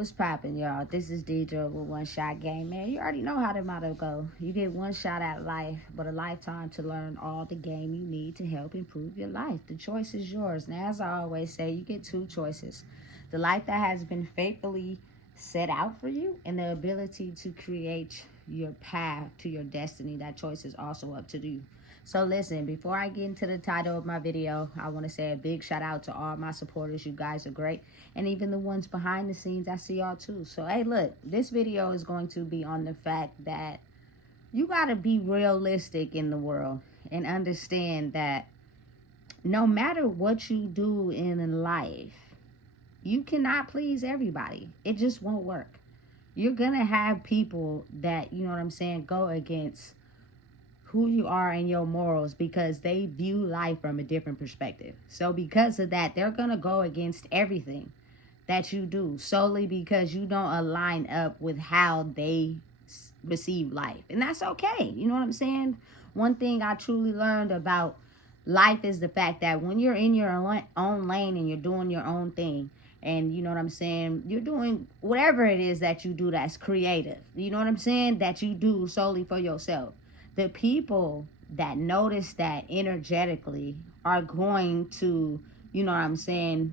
What's poppin', y'all? This is Deidre with One Shot Game. Man, you already know how the motto go. You get one shot at life, but a lifetime to learn all the game you need to help improve your life. The choice is yours. Now, as I always say, you get two choices. The life that has been faithfully set out for you and the ability to create your path to your destiny. That choice is also up to you. So listen, before I get into the title of my video, I want to say a big shout out to all my supporters. You guys are great. And even the ones behind the scenes, I see y'all too. So, hey, look, this video is going to be on the fact that you got to be realistic in the world and understand that no matter what you do in life, you cannot please everybody. It just won't work. You're going to have people that, you know what I'm saying, go against who you are and your morals because they view life from a different perspective. So because of that, they're going to go against everything that you do solely because you don't align up with how they receive life. And that's okay. You know what I'm saying? One thing I truly learned about life is the fact that when you're in your own lane and you're doing your own thing, and you know what I'm saying, you're doing whatever it is that you do that's creative, you know what I'm saying, that you do solely for yourself. The people that notice that energetically are going to, you know what I'm saying,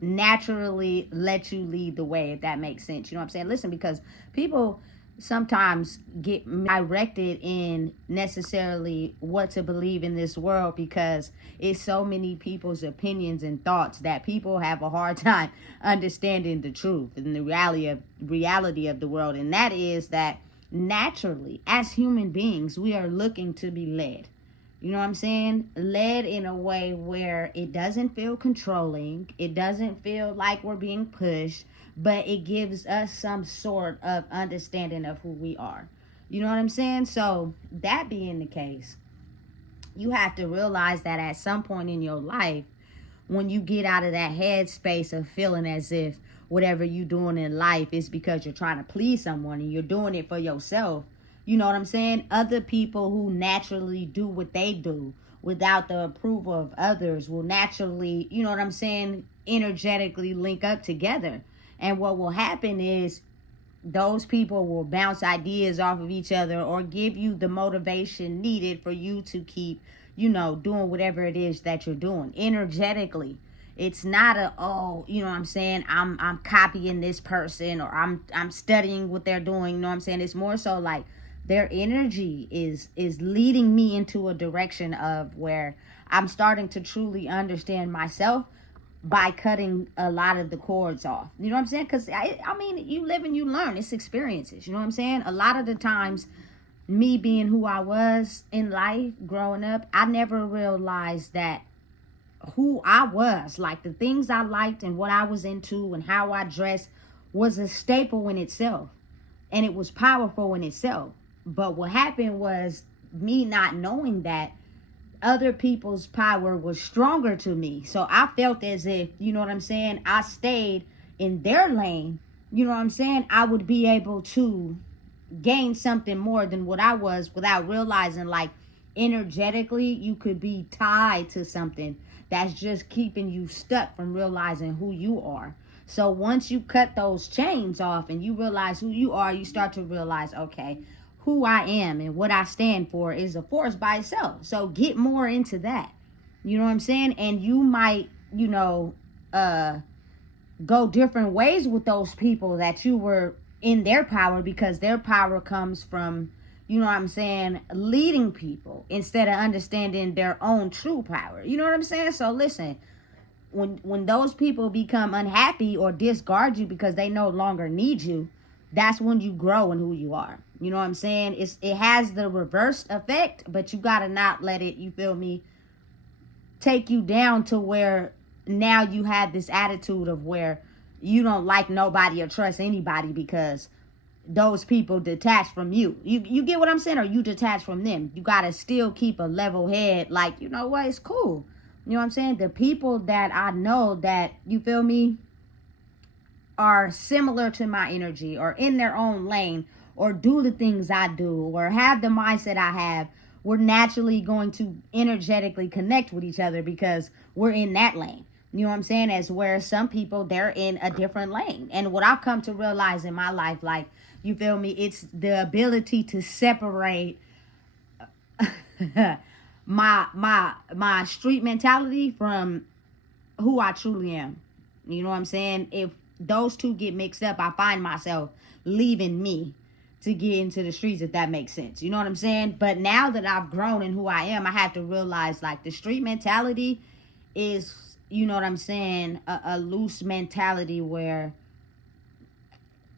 naturally let you lead the way, if that makes sense. You know what I'm saying? Listen, because people sometimes get directed in necessarily what to believe in this world because it's so many people's opinions and thoughts that people have a hard time understanding the truth and the reality of the world. And that is that naturally, as human beings, we are looking to be led. You know what I'm saying? Led in a way where it doesn't feel controlling. It doesn't feel like we're being pushed, but it gives us some sort of understanding of who we are. You know what I'm saying? So that being the case, you have to realize that at some point in your life, when you get out of that headspace of feeling as if whatever you're doing in life is because you're trying to please someone and you're doing it for yourself, you know what I'm saying? Other people who naturally do what they do without the approval of others will naturally, you know what I'm saying, energetically link up together. And what will happen is those people will bounce ideas off of each other or give you the motivation needed for you to keep, you know, doing whatever it is that you're doing energetically. It's not a, oh, you know what I'm saying, I'm copying this person or I'm studying what they're doing. You know what I'm saying? It's more so like their energy is leading me into a direction of where I'm starting to truly understand myself by cutting a lot of the cords off. You know what I'm saying? Because, I mean, you live and you learn. It's experiences. You know what I'm saying? A lot of the times, me being who I was in life growing up, I never realized that who I was, like the things I liked and what I was into and how I dressed was a staple in itself. And it was powerful in itself. But what happened was me not knowing that other people's power was stronger to me. So I felt as if, you know what I'm saying, I stayed in their lane, you know what I'm saying, I would be able to gain something more than what I was without realizing, like, energetically you could be tied to something that's just keeping you stuck from realizing who you are. So once you cut those chains off and you realize who you are, you start to realize, okay, who I am and what I stand for is a force by itself. So get more into that. You know what I'm saying? And you might, you know, go different ways with those people that you were in their power, because their power comes from, you know what I'm saying, leading people instead of understanding their own true power. You know what I'm saying? So listen, when those people become unhappy or discard you because they no longer need you, that's when you grow in who you are. You know what I'm saying? It has the reverse effect, but you gotta not let it, you feel me, take you down to where now you have this attitude of where you don't like nobody or trust anybody because those people detach from you. You get what I'm saying? Or you detach from them. You gotta still keep a level head, like, you know what, it's cool. You know what I'm saying? The people that I know that, you feel me, are similar to my energy or in their own lane or do the things I do or have the mindset I have, we're naturally going to energetically connect with each other because we're in that lane. You know what I'm saying? As where some people, they're in a different lane. And what I've come to realize in my life, like, you feel me? It's the ability to separate my street mentality from who I truly am. You know what I'm saying? If those two get mixed up, I find myself leaving me to get into the streets, if that makes sense. You know what I'm saying? But now that I've grown in who I am, I have to realize, like, the street mentality is, you know what I'm saying, a loose mentality where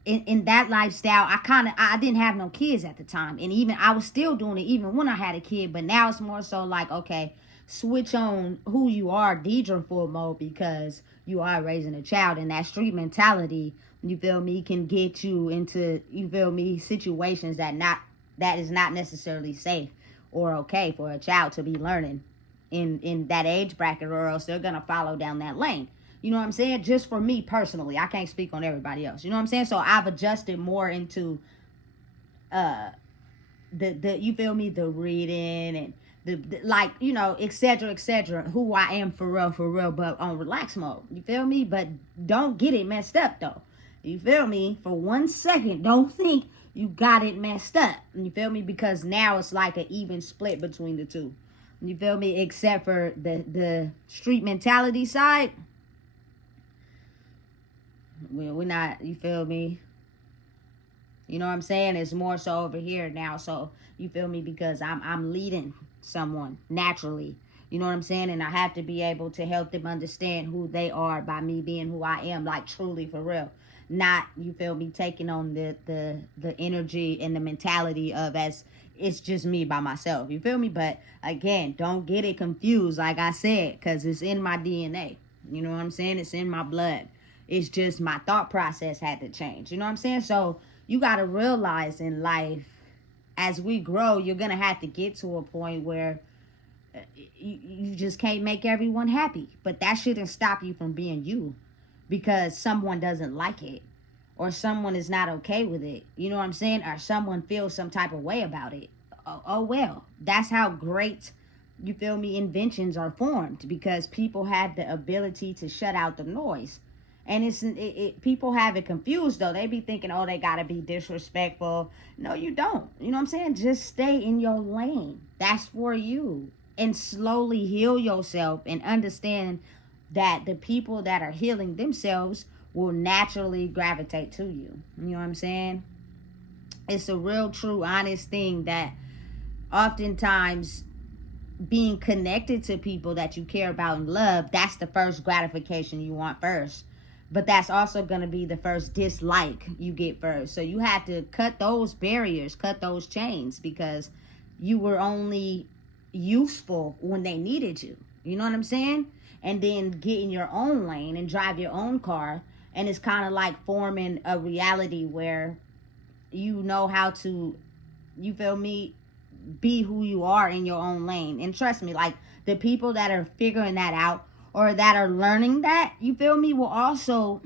in that lifestyle, I didn't have no kids at the time, and even I was still doing it even when I had a kid. But now it's more so like, okay, switch on who you are, Deidre full mode, because you are raising a child, and that street mentality, you feel me, can get you into, you feel me, situations that is not necessarily safe or okay for a child to be learning in that age bracket, or else they're gonna follow down that lane. You know what I'm saying? Just for me personally, I can't speak on everybody else. You know what I'm saying? So I've adjusted more into uh the you feel me, the reading and the like, you know, etc., who I am for real, but on relax mode. You feel me? But don't get it messed up though. You feel me? For 1 second, don't think you got it messed up. You feel me? Because now it's like an even split between the two. You feel me? Except for the street mentality side. We're not, you feel me? You know what I'm saying? It's more so over here now. So you feel me? Because I'm leading someone naturally. You know what I'm saying? And I have to be able to help them understand who they are by me being who I am, like truly for real. Not, you feel me, taking on the energy and the mentality of as it's just me by myself. You feel me? But again, don't get it confused, like I said, because it's in my DNA. You know what I'm saying? It's in my blood. It's just my thought process had to change. You know what I'm saying? So you got to realize in life, as we grow, you're going to have to get to a point where you just can't make everyone happy. But that shouldn't stop you from being you because someone doesn't like it or someone is not okay with it. You know what I'm saying? Or someone feels some type of way about it. Oh well, that's how great, you feel me, inventions are formed, because people have the ability to shut out the noise. And people have it confused though. They be thinking, oh, they gotta be disrespectful. No, you don't. You know what I'm saying? Just stay in your lane. That's for you. And slowly heal yourself and understand that the people that are healing themselves will naturally gravitate to you. You know what I'm saying? It's a real, true, honest thing that oftentimes being connected to people that you care about and love, that's the first gratification you want first. But that's also going to be the first dislike you get first. So you have to cut those barriers, cut those chains, because you were only useful when they needed you. You know what I'm saying? And then get in your own lane and drive your own car. And it's kind of like forming a reality where you know how to, you feel me, be who you are in your own lane. And trust me, like the people that are figuring that out or that are learning that, you feel me, will also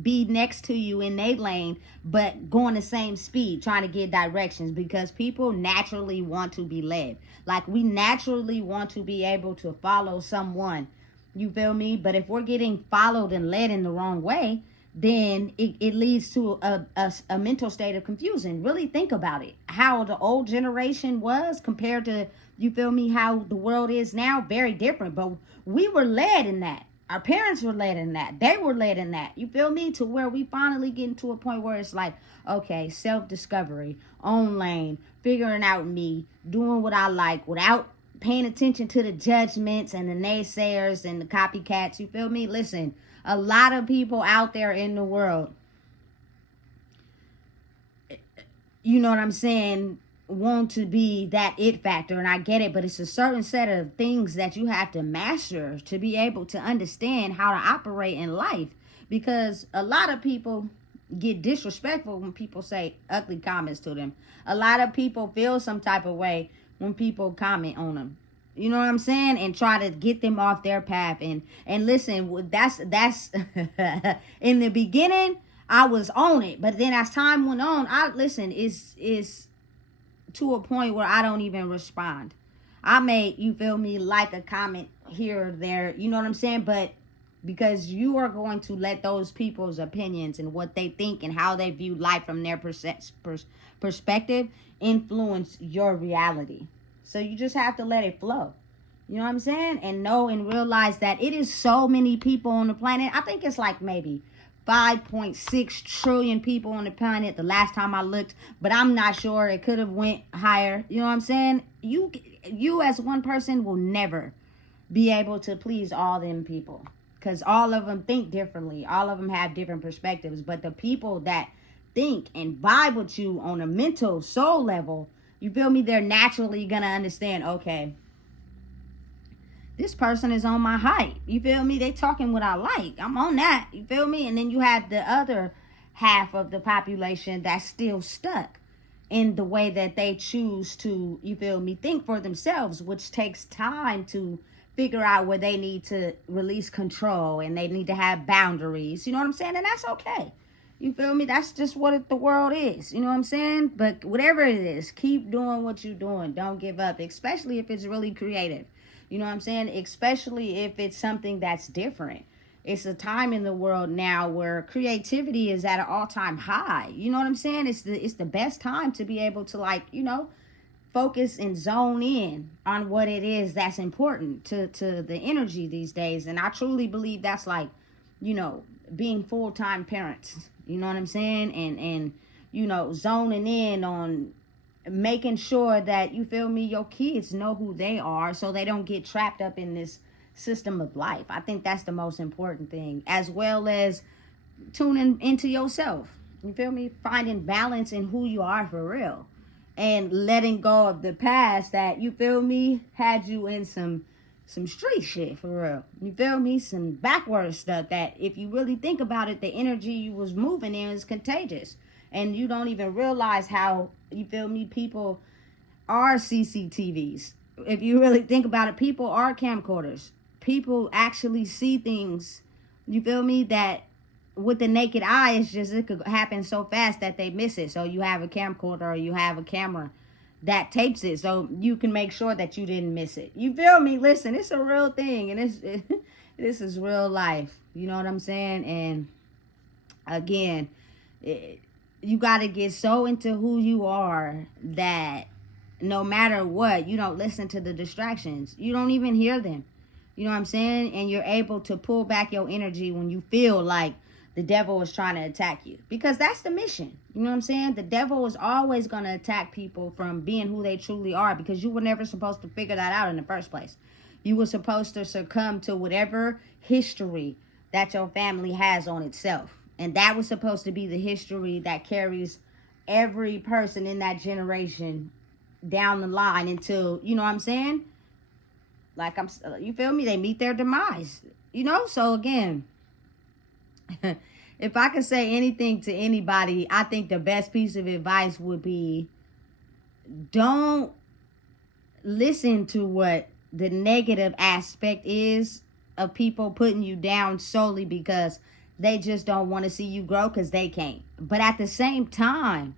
be next to you in their lane, but going the same speed, trying to get directions, because people naturally want to be led. Like we naturally want to be able to follow someone, you feel me? But if we're getting followed and led in the wrong way, then it leads to a mental state of confusion. Really think about it. How the old generation was compared to, you feel me, how the world is now, very different. But we were led in that. Our parents were led in that. They were led in that. You feel me? To where we finally get to a point where it's like, okay, self-discovery, own lane, figuring out me, doing what I like without paying attention to the judgments and the naysayers and the copycats. You feel me? Listen, a lot of people out there in the world, you know what I'm saying, want to be that it factor, and I get it, but it's a certain set of things that you have to master to be able to understand how to operate in life. Because a lot of people get disrespectful when people say ugly comments to them. A lot of people feel some type of way when people comment on them. You know what I'm saying? And try to get them off their path. And listen, that's in the beginning I was on it, but then as time went on, is to a point where I don't even respond. I may, you feel me, like a comment here or there, you know what I'm saying? But because you are going to let those people's opinions and what they think and how they view life from their perspective influence your reality. So you just have to let it flow. You know what I'm saying? And know and realize that it is so many people on the planet. I think it's like maybe 5.6 trillion people on the planet the last time I looked, but I'm not sure. It could have went higher. You know what I'm saying? You as one person will never be able to please all them people, because all of them think differently. All of them have different perspectives. But the people that think and vibe with you on a mental soul level, you feel me, they're naturally gonna understand, okay, this person is on my hype. You feel me? They talking what I like. I'm on that. You feel me? And then you have the other half of the population that's still stuck in the way that they choose to, you feel me, think for themselves, which takes time to figure out where they need to release control and they need to have boundaries. You know what I'm saying? And that's okay. You feel me? That's just what the world is. You know what I'm saying? But whatever it is, keep doing what you're doing. Don't give up, especially if it's really creative. You know what I'm saying? Especially if it's something that's different. It's a time in the world now where creativity is at an all-time high. You know what I'm saying? It's the best time to be able to, like, you know, focus and zone in on what it is that's important to the energy these days. And I truly believe that's like, you know, being full-time parents. You know what I'm saying? And you know, zoning in on making sure that, you feel me, your kids know who they are so they don't get trapped up in this system of life. I think that's the most important thing, as well as tuning into yourself. You feel me? Finding balance in who you are for real, and letting go of the past that, you feel me, had you in some street shit for real. You feel me? Some backwards stuff that, if you really think about it, the energy you was moving in is contagious. And you don't even realize how, you feel me, people are CCTVs. If you really think about it, people are camcorders. People actually see things, you feel me, that with the naked eye, it's just, it could happen so fast that they miss it. So you have a camcorder or you have a camera that tapes it so you can make sure that you didn't miss it. You feel me? Listen, it's a real thing, and this is real life. You know what I'm saying? And again, you got to get so into who you are that no matter what, you don't listen to the distractions. You don't even hear them. You know what I'm saying? And you're able to pull back your energy when you feel like the devil is trying to attack you, because that's the mission. You know what I'm saying? The devil is always going to attack people from being who they truly are, because you were never supposed to figure that out in the first place. You were supposed to succumb to whatever history that your family has on itself. And that was supposed to be the history that carries every person in that generation down the line until, you know what I'm saying? Like, you feel me? They meet their demise, you know? So again, if I could say anything to anybody, I think the best piece of advice would be, don't listen to what the negative aspect is of people putting you down solely because they just don't want to see you grow, because they can't. But at the same time,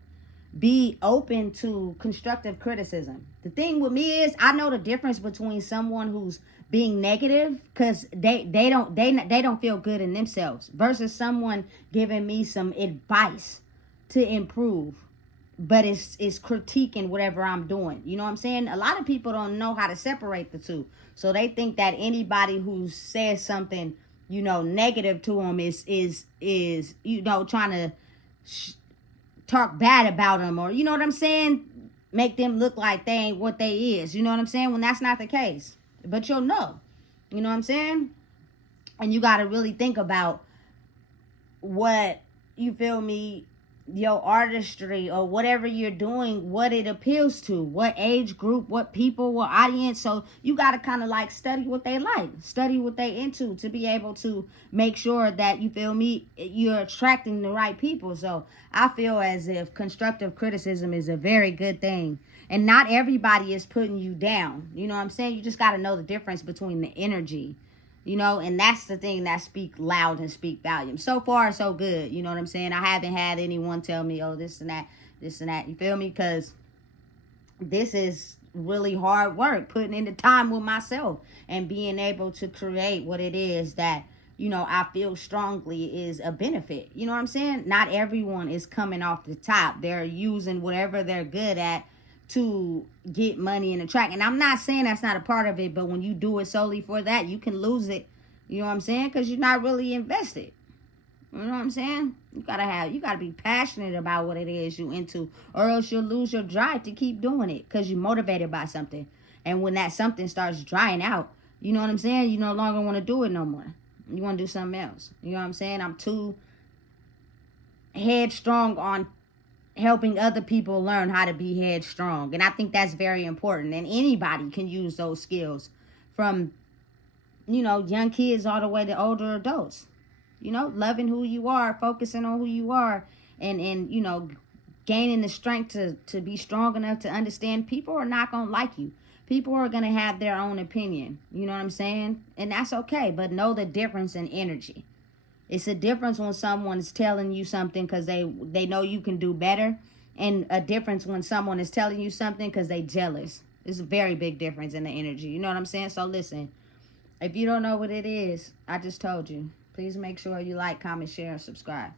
be open to constructive criticism. The thing with me is, I know the difference between someone who's being negative because they don't feel good in themselves, versus someone giving me some advice to improve, but it's critiquing whatever I'm doing. You know what I'm saying? A lot of people don't know how to separate the two, so they think that anybody who says something, you know, negative to them is you know, trying to talk bad about them, or, you know what I'm saying, make them look like they ain't what they is. You know what I'm saying? When that's not the case. But you'll know. You know what I'm saying? And you got to really think about what, you feel me, your artistry or whatever you're doing, what it appeals to, what age group, what people, what audience. So you got to kind of like study what they like, study what they into, to be able to make sure that, you feel me, you're attracting the right people. So I feel as if constructive criticism is a very good thing, and not everybody is putting you down. You know what I'm saying? You just got to know the difference between the energy. You know, and that's the thing that speak loud and speak volume. So far, so good. You know what I'm saying? I haven't had anyone tell me, oh, this and that, this and that. You feel me? Because this is really hard work, putting in the time with myself and being able to create what it is that, I feel strongly is a benefit. You know what I'm saying? Not everyone is coming off the top. They're using whatever they're good at to get money in the track. And I'm not saying that's not a part of it, but when you do it solely for that, you can lose it. You know what I'm saying? Because you're not really invested. You know what I'm saying? You gotta be passionate about what it is you into, or else you'll lose your drive to keep doing it because you're motivated by something. And when that something starts drying out, you know what I'm saying? You no longer want to do it no more. You want to do something else. You know what I'm saying? I'm too headstrong on helping other people learn how to be headstrong. And I think that's very important. And anybody can use those skills, from, young kids all the way to older adults. Loving who you are, focusing on who you are, and gaining the strength to be strong enough to understand people are not going to like you. People are going to have their own opinion. You know what I'm saying? And that's okay. But know the difference in energy. It's a difference when someone is telling you something because they know you can do better, and a difference when someone is telling you something because they jealous. It's a very big difference in the energy. You know what I'm saying? So listen, if you don't know what it is, I just told you. Please make sure you like, comment, share, and subscribe.